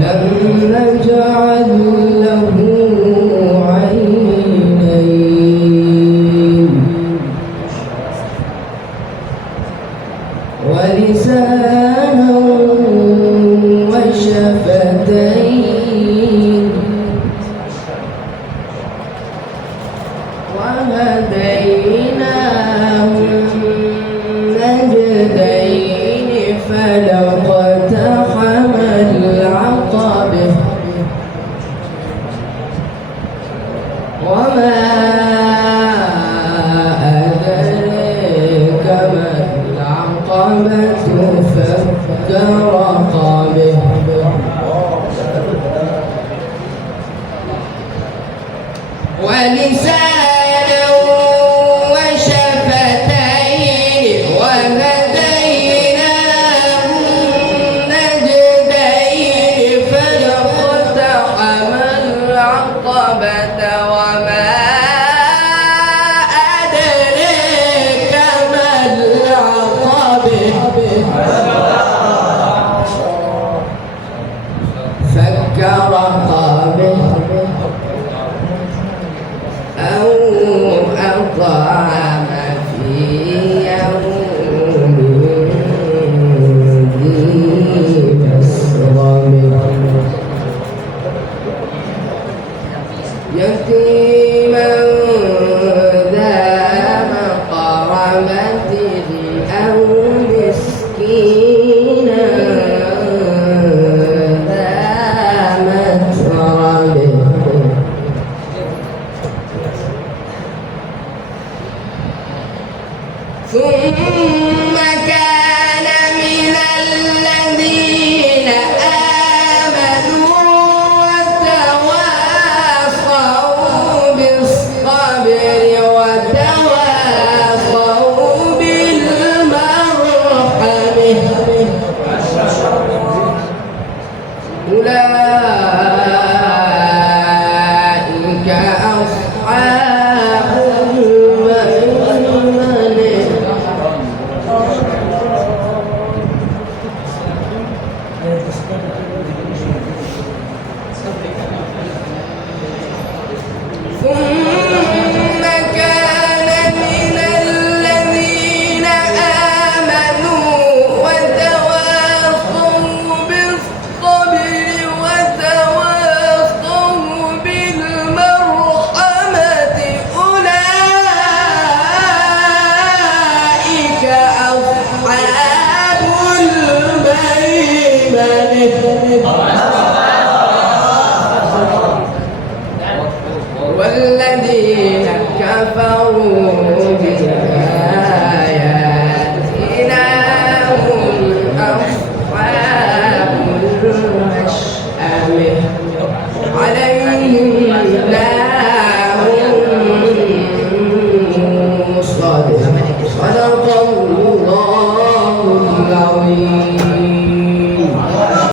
نجعل له عينين ولسانا وشفتين وهديناه النجدين فلا اقتحم العقبة وما أدريك ما العقبة فك رقبة ولسانا وشفتين وهديناه النجدين فلا اقتحم العقبة وما أدريك ما العقبة فك رقبة أو أطعم في يوم ذي مسغبة يتيما ذا مقربة أو مسكينا ذا متربة ثم كان من الذين آمنوا وتواصوا بالصبر وتواصوا بالمرحمة أولئك أصحاب ثم كان من الذين آمنوا وتواصوا بالصبر وتواصوا بالمرحمة أولئك أصحاب الميمنة والذين كفروا